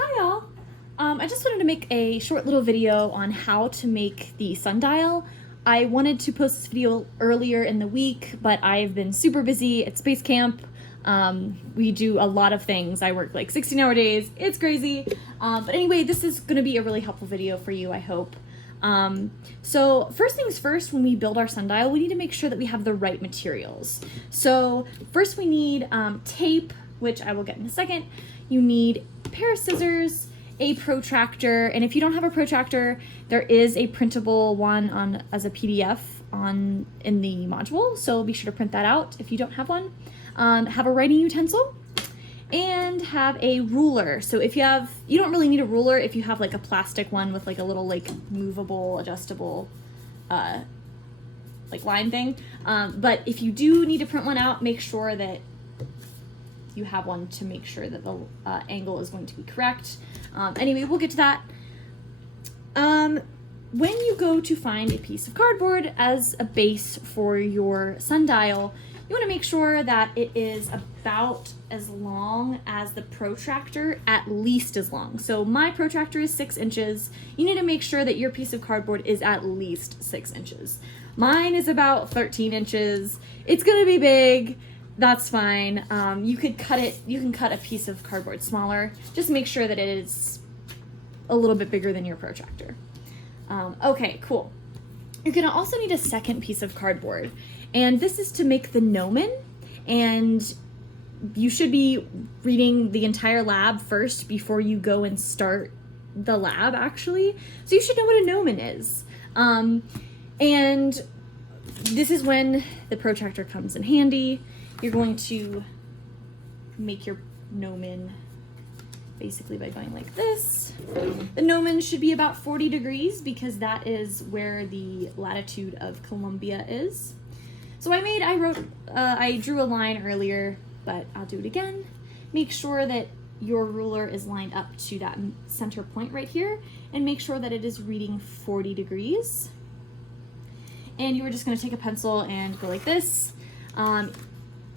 Hi y'all! I just wanted to make a short little video on how to make the sundial. I wanted to post this video earlier in the week, but I've been super busy at space camp. We do a lot of things. I work like 16-hour days. It's crazy. But anyway, this is going to be a really helpful video for you, I hope. So first things first, when we build our sundial, we need to make sure that we have the right materials. So first we need tape, which I will get in a second. You need a pair of scissors, a protractor, and if you don't have a protractor, there is a printable one as a PDF in the module, so be sure to print that out if you don't have one. Have a writing utensil and have a ruler. So if you don't really need a ruler if you have like a plastic one with like a little like movable, adjustable like line thing. But if you do need to print one out, make sure that you have one to make sure that the angle is going to be correct. Anyway, we'll get to that. When you go to find a piece of cardboard as a base for your sundial, you want to make sure that it is about as long as the protractor, at least as long. So my protractor is 6 inches. You need to make sure that your piece of cardboard is at least 6 inches. Mine is about 13 inches. It's gonna be big. That's fine. You can cut a piece of cardboard smaller. Just make sure that it is a little bit bigger than your protractor. Okay, cool. You're gonna also need a second piece of cardboard, and this is to make the gnomon, and you should be reading the entire lab first before you go and start the lab, actually. So you should know what a gnomon is. And this is when the protractor comes in handy. You're going to make your gnomon basically by going like this. The gnomon should be about 40 degrees because that is where the latitude of Columbia is. So I drew a line earlier, but I'll do it again. Make sure that your ruler is lined up to that center point right here, and make sure that it is reading 40 degrees. And you are just gonna take a pencil and go like this.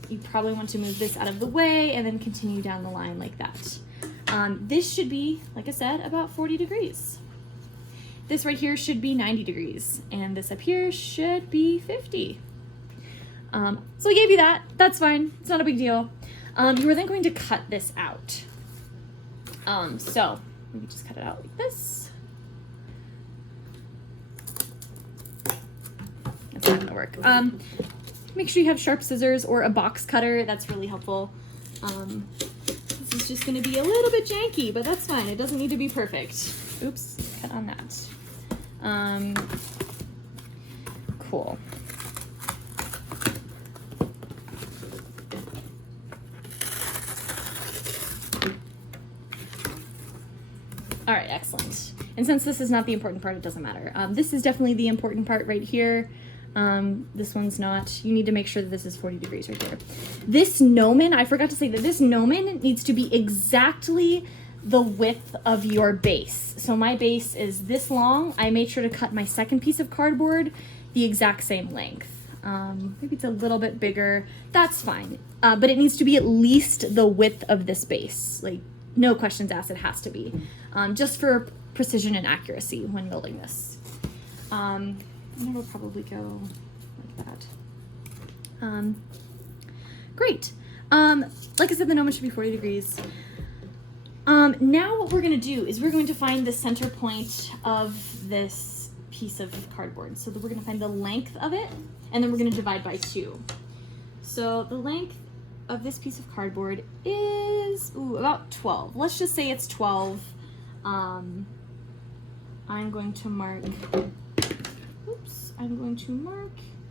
You probably want to move this out of the way and then continue down the line like that. This should be, like I said, about 40 degrees. This right here should be 90 degrees, and this up here should be 50. So I gave you that. That's fine. It's not a big deal. You are then going to cut this out. So let me just cut it out like this. That's not gonna work. Make sure you have sharp scissors or a box cutter. That's really helpful. This is just going to be a little bit janky, but that's fine. It doesn't need to be perfect. Oops, cut on that. Cool. All right, excellent. And since this is not the important part, it doesn't matter. This is definitely the important part right here. This one's not. You need to make sure that this is 40 degrees right here. This gnomon, I forgot to say that this gnomon needs to be exactly the width of your base. So my base is this long. I made sure to cut my second piece of cardboard the exact same length. Maybe it's a little bit bigger. That's fine. But it needs to be at least the width of this base. Like, no questions asked, it has to be. Just for precision and accuracy when building this. And it'll probably go like that. Great. Like I said, the gnomon should be 40 degrees. Now what we're going to do is we're going to find the center point of this piece of cardboard. So that we're going to find the length of it, and then we're going to divide by 2. So the length of this piece of cardboard is about 12. Let's just say it's 12. I'm going to mark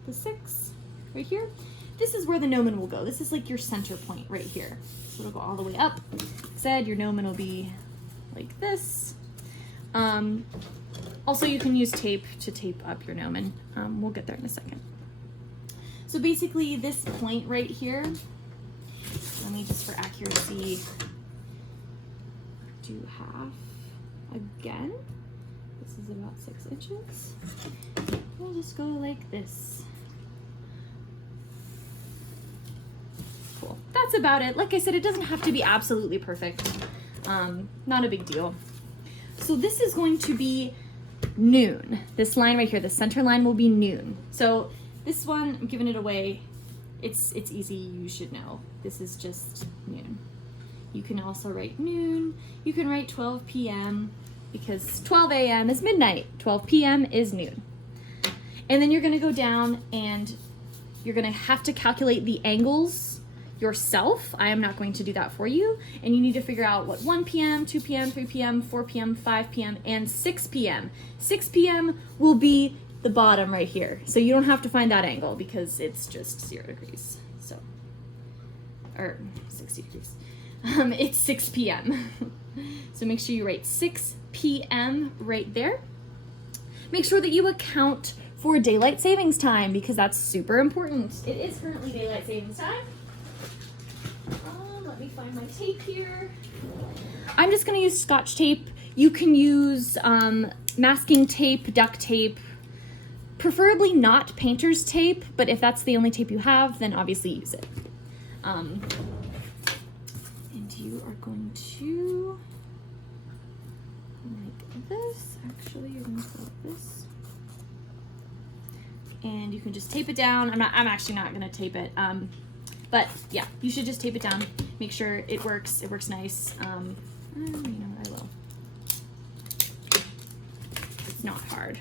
the 6 right here. This is where the gnomon will go. This is like your center point right here. So it'll go all the way up. Said your gnomon will be like this. Also, you can use tape to tape up your gnomon. We'll get there in a second. So basically this point right here, let me just for accuracy do half again. This is about 6 inches. We'll just go like this. Cool. That's about it. Like I said, it doesn't have to be absolutely perfect. Not a big deal. So this is going to be noon. This line right here, the center line will be noon. So this one, I'm giving it away. It's easy, you should know. This is just noon. You can also write noon. You can write 12 p.m. because 12 a.m. is midnight. 12 p.m. is noon. And then you're gonna go down and you're gonna have to calculate the angles yourself. I am not going to do that for you. And you need to figure out what 1 p.m., 2 p.m., 3 p.m., 4 p.m., 5 p.m., and 6 p.m. 6 p.m. will be the bottom right here. So you don't have to find that angle because it's just 0 degrees. So, or 60 degrees. It's 6 p.m. So make sure you write 6 p.m. right there. Make sure that you account for daylight savings time because that's super important. It is currently daylight savings time. Let me find my tape here. I'm just gonna use Scotch tape. You can use masking tape, duct tape, preferably not painter's tape, but if that's the only tape you have, then obviously use it. And you are going to, like this, actually, you're going to go like this. And you can just tape it down. I'm actually not going to tape it. But yeah, you should just tape it down. Make sure it works nice. You know what, I will. It's not hard.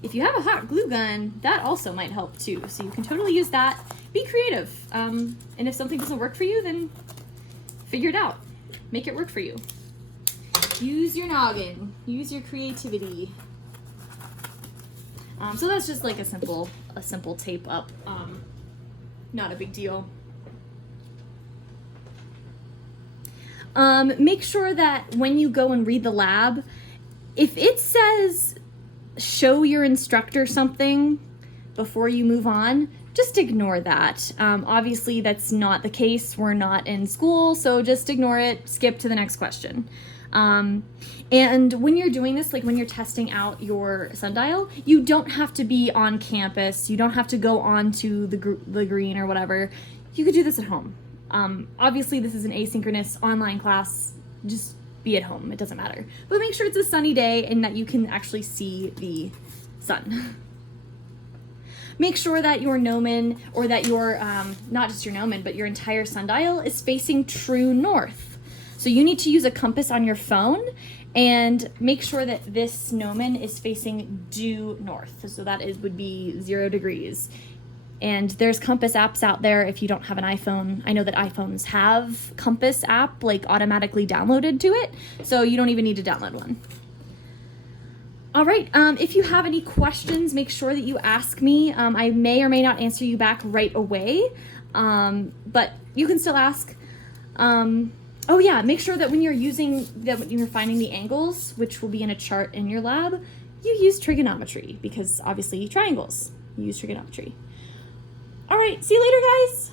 If you have a hot glue gun, that also might help too. So you can totally use that. Be creative. And if something doesn't work for you, then figure it out. Make it work for you. Use your noggin. Use your creativity. So that's just like a simple tape up. Not a big deal. Make sure that when you go and read the lab, if it says show your instructor something before you move on, just ignore that. Obviously that's not the case. We're not in school, so just ignore it, skip to the next question. And when you're doing this, like when you're testing out your sundial, you don't have to be on campus. You don't have to go on to the green or whatever. You could do this at home. Obviously this is an asynchronous online class. Just be at home, it doesn't matter. But make sure it's a sunny day and that you can actually see the sun. Make sure that your gnomon, or that your, not just your gnomon, but your entire sundial is facing true north. So you need to use a compass on your phone and make sure that this gnomon is facing due north. So that would be 0 degrees. And there's compass apps out there if you don't have an iPhone. I know that iPhones have compass app like automatically downloaded to it, so you don't even need to download one. All right, if you have any questions, make sure that you ask me. I may or may not answer you back right away, but you can still ask. Oh yeah, make sure that when you're finding the angles, which will be in a chart in your lab, you use trigonometry because obviously triangles, you use trigonometry. All right, see you later, guys.